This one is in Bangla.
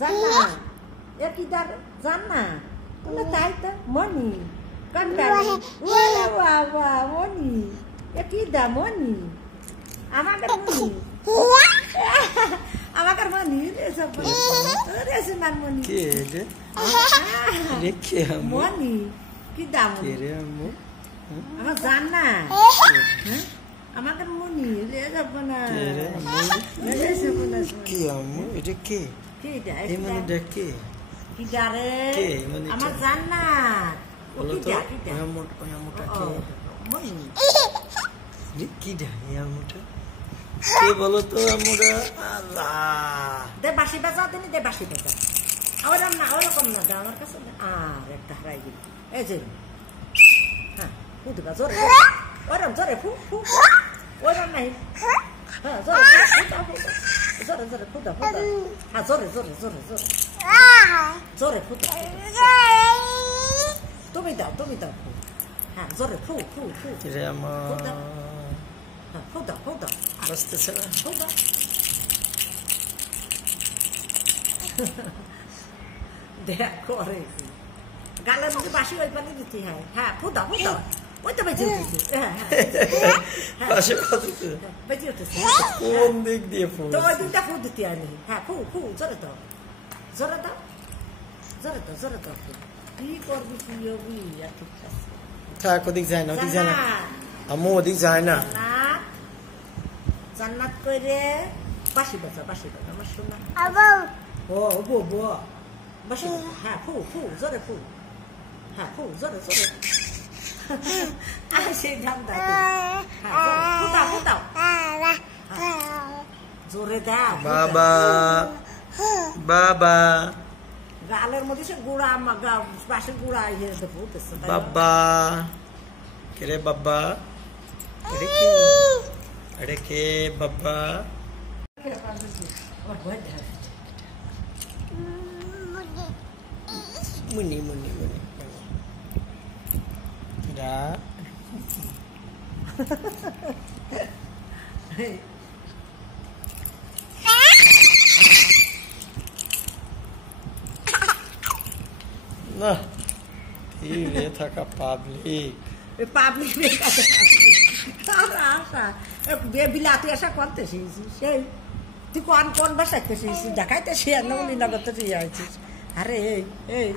Zanna. Ya kidar Zanna. Una taita money. Kandar. Wah money. Ya kidar money. Amakar money. Amakar money. Ese man money. Kede. Reke amo. Money. Kidar money. Kere amo. Ama Zanna. Amakar money. Ese puna. Kere amo. Ese puna. Ki amo. Ede ke. Kidar. এই মানে দেখে Kidare. কে মানে Ama Zanna. বলো তো Kidar. ওয়া মোটা কে Money. কি দা ইয়া মোটা কে বলো তো আমরা আল্লাহ দে বাসি বাজা দিনি দে বাসি বাজা ওরকম না ওরকম না আমার কাছে আর একটা হারাই গেল এই যে হ্যাঁ ফুদ গা জোরে ওরকম জোরে ফু ফু ওরকম নাই হ্যাঁ জোরে জোরে জোরে ফুদ ফুদ হ্যাঁ জোরে জোরে জোরে জোরে জোরে ফুদ তুমি দাও হ্যাঁ জোরে ফু ফু ফু রে আমার হ্যাঁ ফুদ বসতেছে না ফুদ দেখ করে গালের মধ্যে বাসি ওই পানি দিতে হয় হ্যাঁ ফুদা ওই তো বেঁচে উঠেছে পাশে কত বেঁচে উঠেছে কোন দিক দিয়ে ফুল তো ওই দুইটা ফু দিতে হয় হ্যাঁ ফু জোরে দাও কি করবি কি হবি আর ঠিক আছে থাক ওদিক যায় না আম্মু ওদিক যায় না জান্নাত করে বাসি বাজা আমার শোনা ও বো বাসি হ্যাঁ ফু জোরে ফু হ্যাঁ ফু জোরে আর সেই ধান্দা হ্যাঁ ফুটাও জোরে দাও বাবা গালের মধ্যে সে গুড়া আমার বাসের গুড়া ইয়ে ফুটেছে বাবা কেরে বাবা আরে কে বাবা মুনি রা না তীরে থাকা পাবলিক বিলাতি আসা করতেছিস সেই তুই কোন বাসাইতেছিস দেখাইতেছি নগর তুই আছিস আরে এই